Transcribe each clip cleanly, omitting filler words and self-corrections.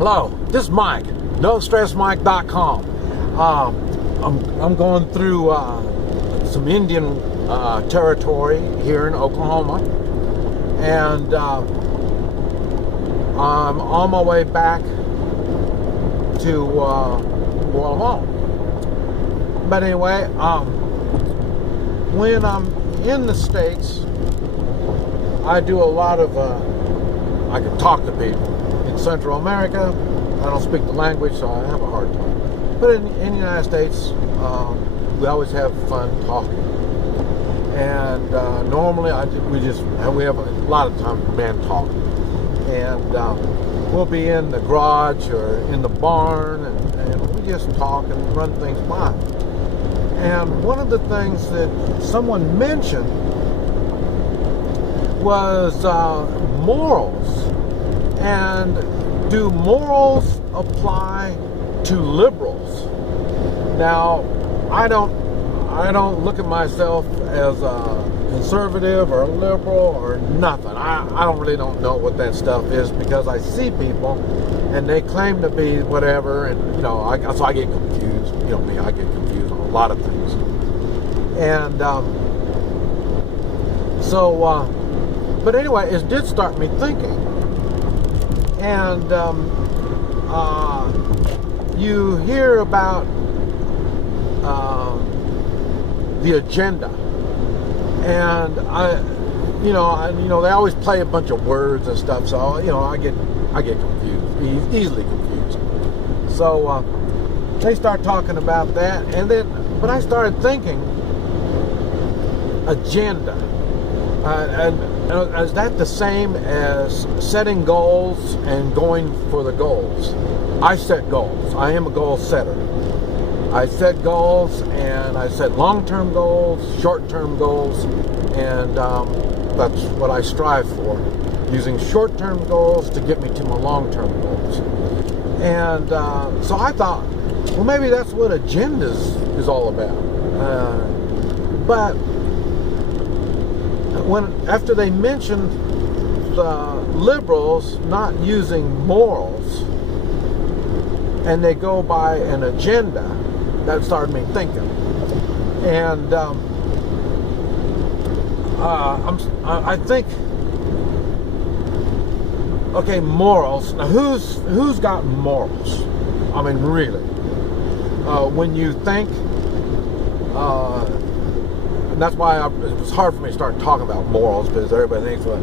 Hello, this is Mike, NoStressMike.com. I'm going through some Indian territory here in Oklahoma, and I'm on my way back to where I'm on. But anyway, when I'm in the States, I do a lot of, I can talk to people. In Central America, I don't speak the language, so I have a hard time. But in the United States, we always have fun talking. And normally, we have a lot of time for man talking. And we'll be in the garage or in the barn, and we just talk and run things by. And one of the things that someone mentioned was morals. And do morals apply to liberals? Now, I don't look at myself as a conservative or a liberal or nothing. I don't know what that stuff is, because I see people and they claim to be whatever, and so I get confused. You know me, I get confused on a lot of things. And but anyway, it did start me thinking. And you hear about the agenda, and they always play a bunch of words and stuff. So I get confused, easily confused. So they start talking about that, but I started thinking, agenda. And is that the same as setting goals and going for the goals? I set goals. I am a goal setter. I set goals, and I set long-term goals, short-term goals, and that's what I strive for, using short-term goals to get me to my long-term goals. And so I thought, well, maybe that's what agendas is all about. But after they mentioned the liberals not using morals and they go by an agenda, that started me thinking. And I think, okay, morals. Now, who's got morals? I mean, really, when you think. And that's why it was hard for me to start talking about morals, because everybody thinks, well,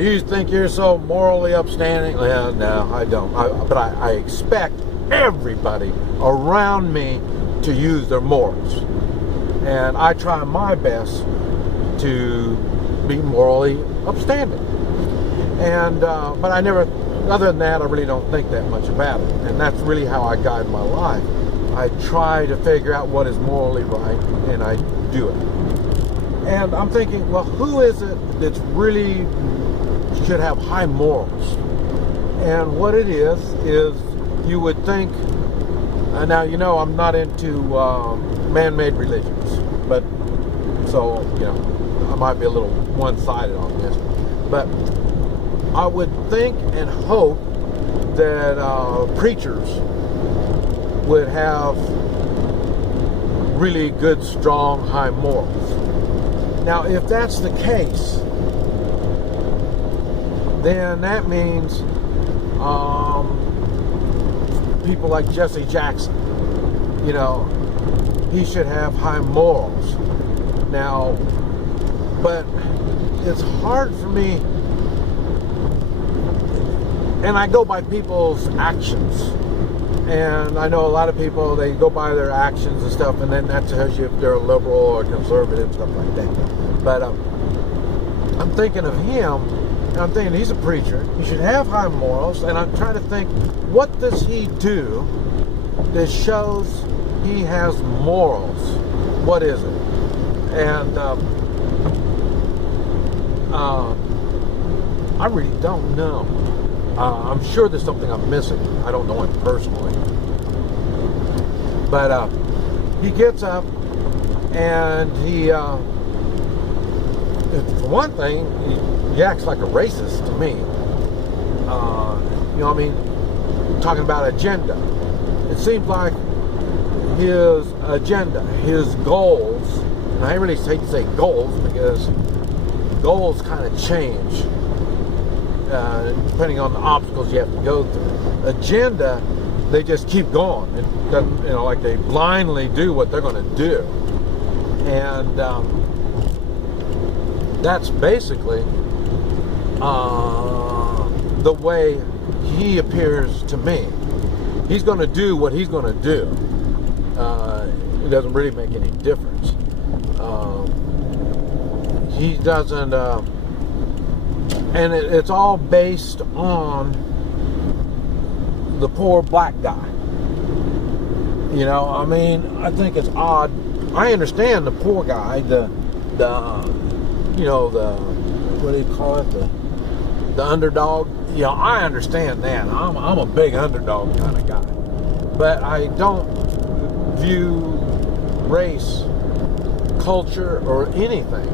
you think you're so morally upstanding. Well, no, I don't. But I expect everybody around me to use their morals. And I try my best to be morally upstanding. And but I never, other than that, I really don't think that much about it. And that's really how I guide my life. I try to figure out what is morally right, and I do it. And I'm thinking, well, who is it that's really should have high morals? And what it is you would think, now, I'm not into man-made religions, but so, I might be a little one-sided on this, but I would think and hope that preachers would have really good, strong, high morals. Now, if that's the case, then that means people like Jesse Jackson, he should have high morals. Now, but it's hard for me, and I go by people's actions. And I know a lot of people, they go by their actions and stuff, and then that tells you if they're a liberal or conservative, stuff like that. But I'm thinking of him, and I'm thinking he's a preacher. He should have high morals, and I'm trying to think, what does he do that shows he has morals? What is it? And I really don't know. I'm sure there's something I'm missing. I don't know him personally. But he gets up and he, for one thing, he acts like a racist to me. talking about agenda. It seems like his agenda, his goals, and I really hate to say goals because goals kind of change depending on the obstacles you have to go through. Agenda, they just keep going. It doesn't, like they blindly do what they're going to do. And that's basically the way he appears to me. He's going to do what he's going to do. It doesn't really make any difference. He doesn't, and it's all based on the poor black guy. I think it's odd. I understand the poor guy, the what do you call it, the underdog. I understand that. I'm a big underdog kind of guy, but I don't view race, culture, or anything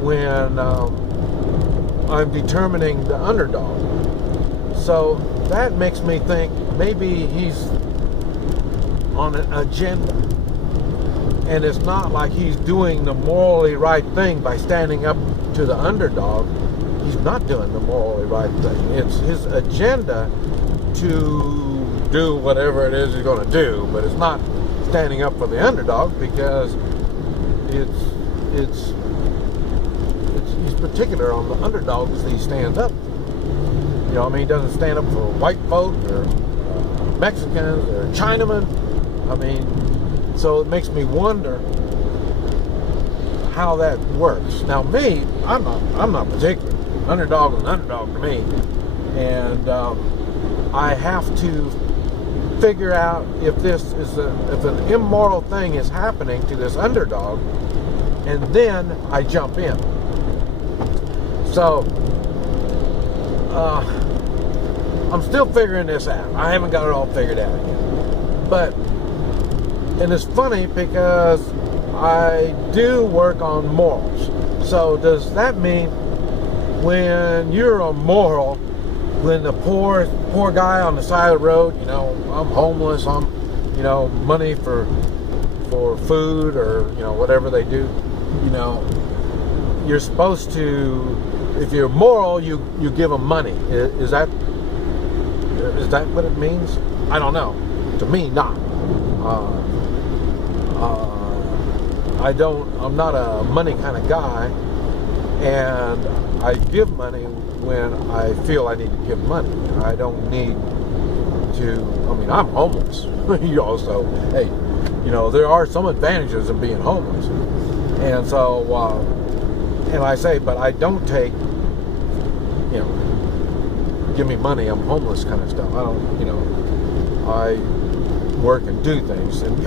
when I'm determining the underdog. So that makes me think maybe he's on an agenda. And it's not like he's doing the morally right thing by standing up to the underdog. He's not doing the morally right thing. It's his agenda to do whatever it is he's going to do, but it's not standing up for the underdog because he's particular on the underdogs that he stands up. He doesn't stand up for white folk or Mexicans or Chinamen. So it makes me wonder how that works. Now, me, I'm not particular. Underdog is an underdog to me, and I have to figure out if if an immoral thing is happening to this underdog, and then I jump in. So I'm still figuring this out. I haven't got it all figured out yet, and it's funny because I do work on morals. So does that mean when you're immoral, when the poor guy on the side of the road, I'm homeless, I'm, money for food or, whatever they do, you're supposed to, if you're moral, you give them money. Is that what it means? I don't know. To me, not. I'm not a money kind of guy, and I give money when I feel I need to give money. I don't need to, I'm homeless. So, hey, there are some advantages of being homeless. And so, and I say, but I don't take, give me money, I'm homeless kind of stuff. I don't, I work and do things. And,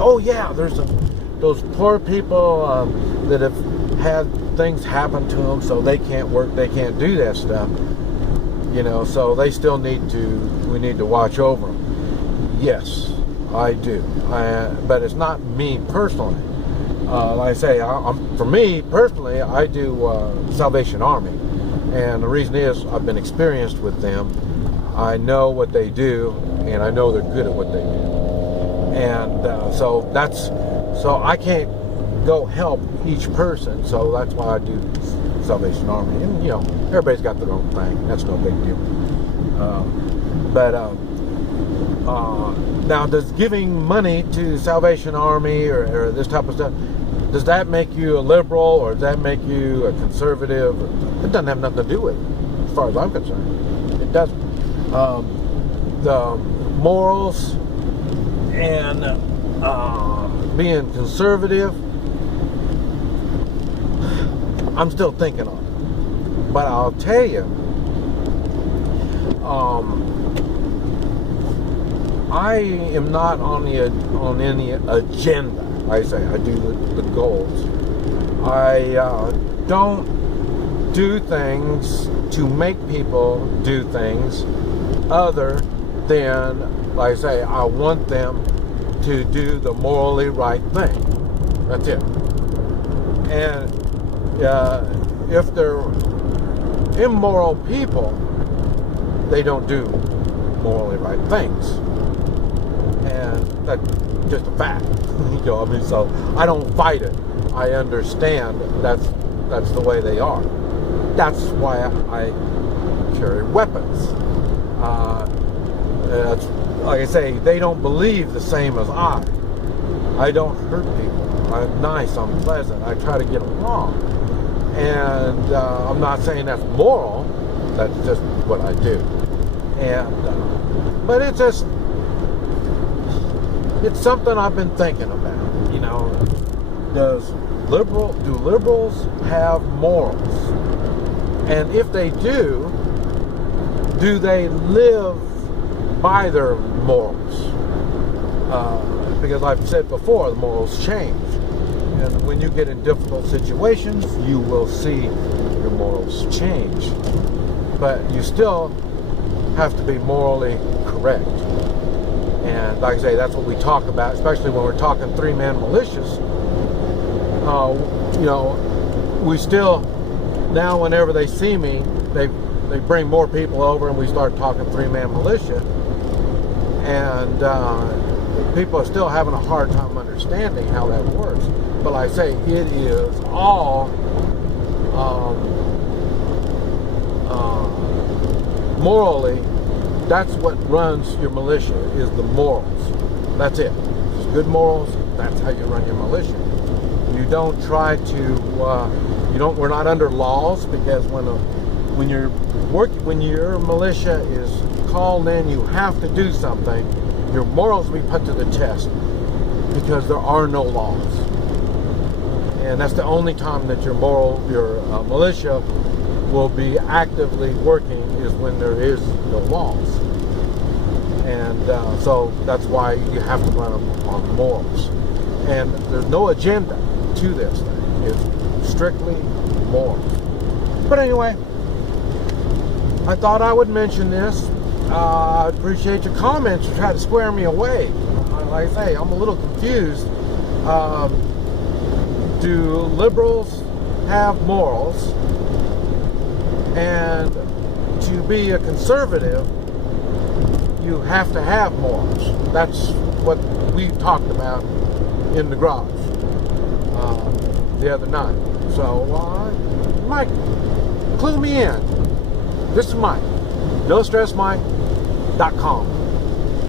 there's those poor people that have had things happen to them, so they can't work, they can't do that stuff. So they still we need to watch over them. Yes, I do. But it's not me personally. Like I say, for me personally, I do Salvation Army. And the reason is I've been experienced with them. I know what they do, and I know they're good at what they do. And so I can't go help each person, so that's why I do Salvation Army. And everybody's got their own thing. That's no big deal. Now, does giving money to Salvation Army or this type of stuff, does that make you a liberal or does that make you a conservative? It doesn't have nothing to do with it, as far as I'm concerned. It doesn't. The morals and being conservative, I'm still thinking on it. But I'll tell you, I am not on any agenda. Like I say, I do the goals. I don't do things to make people do things other than, like I say, I want them to do the morally right thing. That's it. And if they're immoral people, they don't do morally right things, and that's just a fact. So I don't fight it. I understand that's the way they are. That's why I carry weapons. Like I say, they don't believe the same as I. I don't hurt people. I'm nice. I'm pleasant. I try to get along. And I'm not saying that's moral. That's just what I do. And but it's something I've been thinking about. Do liberals have morals? And if they do they live by their morals? Because I've said before, the morals change. And when you get in difficult situations, you will see your morals change. But you still have to be morally correct. And like I say, that's what we talk about, especially when we're talking three-man militias. We still, now whenever they see me, they bring more people over and we start talking three-man militia. And people are still having a hard time understanding how that works. But like I say, it is all morally. That's what runs your militia, is the morals. That's it. Just good morals. That's how you run your militia. You don't try to. We're not under laws, because when your militia is called in, you have to do something. Your morals will be put to the test, because there are no laws, and that's the only time that your militia will be actively working, is when there is no laws. And so that's why you have to run them on morals. And there's no agenda to this thing. It's strictly morals. But anyway, I thought I would mention this. I appreciate your comments. You try to square me away. Like I say, I'm a little confused. Do liberals have morals? And to be a conservative, you have to have morals. That's what we talked about in the garage the other night. So, Mike, clue me in. This is Mike. NoStressMike.com.